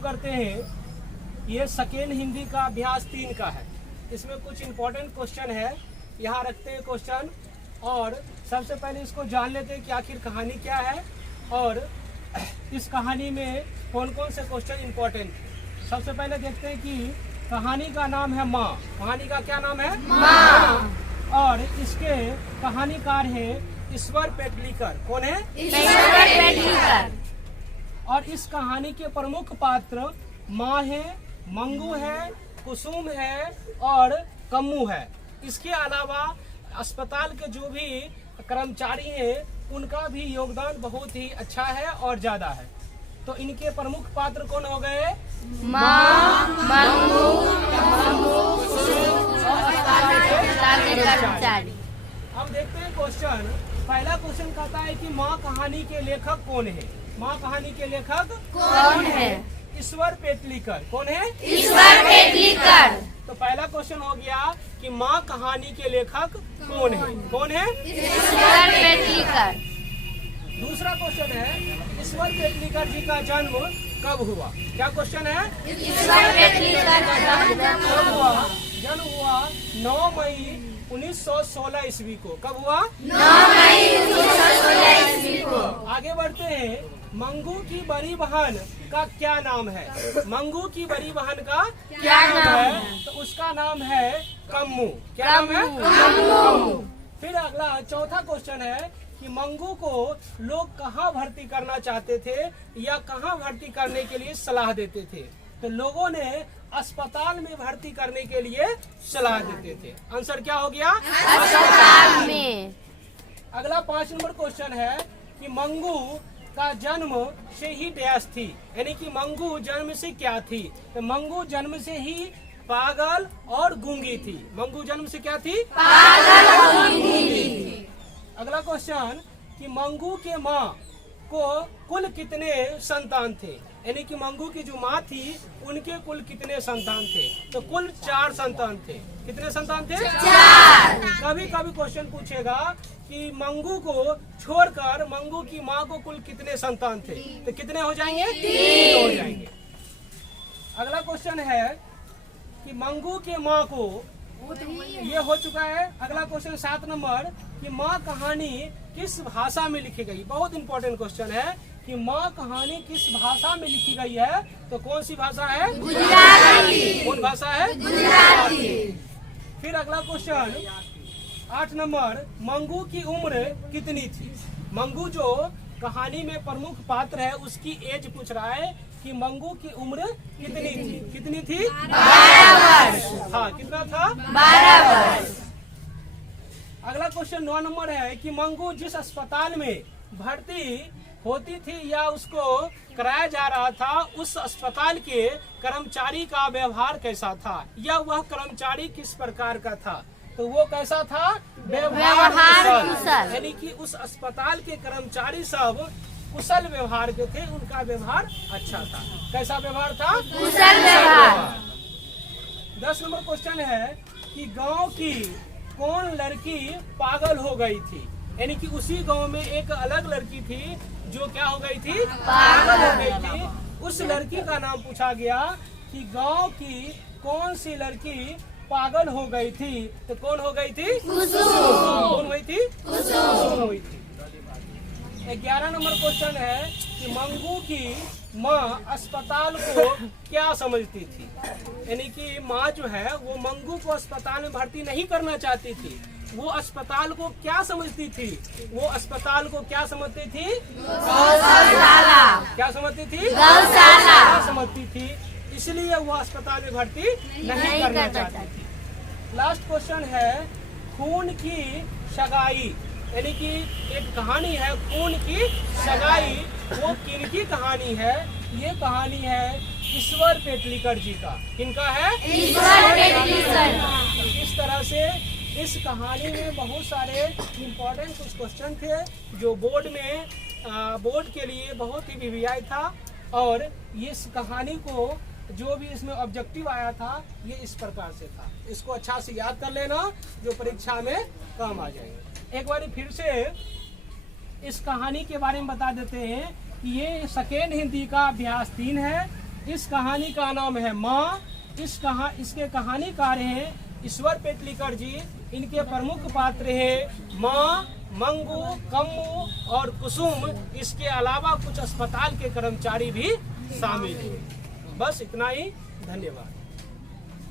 करते हैं। ये सेकेंड हिंदी का अभ्यास 3 का है। इसमें कुछ इम्पोर्टेंट क्वेश्चन है, यहाँ रखते हैं क्वेश्चन। और सबसे पहले इसको जान लेते हैं कि आखिर कहानी क्या है और इस कहानी में कौन कौन से क्वेश्चन इम्पोर्टेंट है। सबसे पहले देखते हैं कि कहानी का नाम है माँ। कहानी का क्या नाम है? माँ। और इसके कहानीकार है ईश्वर पेटलीकर। कौन है? ईश्वर पेटलीकर। और इस कहानी के प्रमुख पात्र माँ है, मंगू है, कुसुम है और कम्मू है। इसके अलावा अस्पताल के जो भी कर्मचारी हैं उनका भी योगदान बहुत ही अच्छा है और ज्यादा है। तो इनके प्रमुख पात्र कौन हो गए? माँ, मंगू, और अस्पताल के कर्मचारी। अब देखते हैं क्वेश्चन। पहला क्वेश्चन कहता है कि माँ कहानी के लेखक कौन है? माँ कहानी के लेखक कौन है? ईश्वर पेटलीकर। कौन है? ईश्वर पेटलीकर। तो पहला क्वेश्चन हो गया कि माँ कहानी के लेखक कौन है? कौन है? ईश्वर पेटलीकर। दूसरा क्वेश्चन है ईश्वर पेटलीकर जी का जन्म कब हुआ? क्या क्वेश्चन है? ईश्वर पेटलीकर का जन्म कब हुआ? जन्म हुआ 9 मई 1916 ईस्वी को। कब हुआ? 9 मई 1916 ईस्वी को। आगे बढ़ते हैं। मंगू की बड़ी बहन का क्या नाम है? मंगू की बड़ी बहन का क्या नाम है? तो उसका नाम है कम्मू। क्या नाम है? कम्मू। फिर अगला चौथा क्वेश्चन है कि मंगू को लोग कहाँ भर्ती करना चाहते थे या कहाँ भर्ती करने के लिए सलाह देते थे? तो लोगों ने अस्पताल में भर्ती करने के लिए सलाह देते थे। आंसर क्या हो गया? अस्पताल में। अगला 5 नंबर क्वेश्चन है कि मंगू का जन्म से ही डैश थी, यानी कि मंगू जन्म से क्या थी? तो मंगू जन्म से ही पागल और गूंगी थी। मंगू जन्म से क्या थी? पागल और गूंगी थी। अगला क्वेश्चन कि मंगू के माँ को कुल कितने संतान थे? यानी कि मंगू की जो माँ थी उनके कुल कितने संतान थे? तो कुल 4 संतान थे। कितने संतान थे? 4। कभी कभी क्वेश्चन पूछेगा कि मंगू को छोड़कर मंगू की माँ को कुल कितने संतान थे? तो कितने हो जाएंगे? 3 हो जाएंगे। अगला क्वेश्चन है कि मंगू के माँ को, ये हो चुका है। अगला क्वेश्चन 7 नंबर कि माँ कहानी किस भाषा में लिखी गई? बहुत इंपॉर्टेंट क्वेश्चन है कि माँ कहानी किस भाषा में लिखी गई है? तो कौन सी भाषा है? गुजराती। कौन भाषा है? गुजराती। फिर अगला क्वेश्चन 8 नंबर मंगू की उम्र कितनी थी? मंगू जो कहानी में प्रमुख पात्र है उसकी एज पूछ रहा है कि मंगू की उम्र कितनी थी? कितनी थी? 12 वर्ष। हाँ, कितना था? 12 वर्ष। अगला क्वेश्चन 9 नंबर है कि मंगू जिस अस्पताल में भर्ती होती थी या उसको कराया जा रहा था उस अस्पताल के कर्मचारी का व्यवहार कैसा था या वह कर्मचारी किस प्रकार का था? तो वो कैसा था? व्यवहार कुशल। यानी कि उस अस्पताल के कर्मचारी सब कुशल व्यवहार के थे, उनका व्यवहार अच्छा था। कैसा व्यवहार था? कुशल व्यवहार। 10 नंबर क्वेश्चन है कि गांव की कौन लड़की पागल हो गई थी? यानी कि उसी गांव में एक अलग लड़की थी जो क्या हो गई थी? पागल हो गई थी। उस लड़की का नाम पूछा गया कि गांव की कौन सी लड़की पागल हो गई थी? तो कौन हो गई थी? कुसुम। कौन हुई थी? कुसुम हुई थी। 11 नंबर क्वेश्चन है कि मंगू की माँ अस्पताल को क्या समझती थी? यानी कि माँ जो है वो मंगू को अस्पताल में भर्ती नहीं करना चाहती थी। वो अस्पताल को क्या समझती थी? वो अस्पताल को क्या समझती थी? गौशाला। क्या समझती थी? गौशाला समझती थी, इसलिए वो अस्पताल में भर्ती नहीं करना चाहती थी। लास्ट क्वेश्चन है खून की सगाई, यानी कि एक कहानी है खून की सगाई। वो किनकी कहानी है? ये कहानी है ईश्वर पेटलीकर जी का। किनका है? ईश्वर पेटलीकर। इस तरह से इस कहानी में बहुत सारे इम्पोर्टेंट कुछ क्वेश्चन थे जो बोर्ड के लिए बहुत ही वीवीआई था। और इस कहानी को जो भी इसमें ऑब्जेक्टिव आया था ये इस प्रकार से था। इसको अच्छा से याद कर लेना जो परीक्षा में काम आ जाएंगे। एक बार फिर से इस कहानी के बारे में बता देते हैं कि ये सेकेंड हिंदी का अभ्यास 3 है इस कहानी का नाम है माँ। इसके कहानीकार हैं ईश्वर पेटलीकर जी। इनके प्रमुख पात्र हैं माँ, मंगू, कम्मू और कुसुम। इसके अलावा कुछ अस्पताल के कर्मचारी भी शामिल हैं। बस इतना ही, धन्यवाद।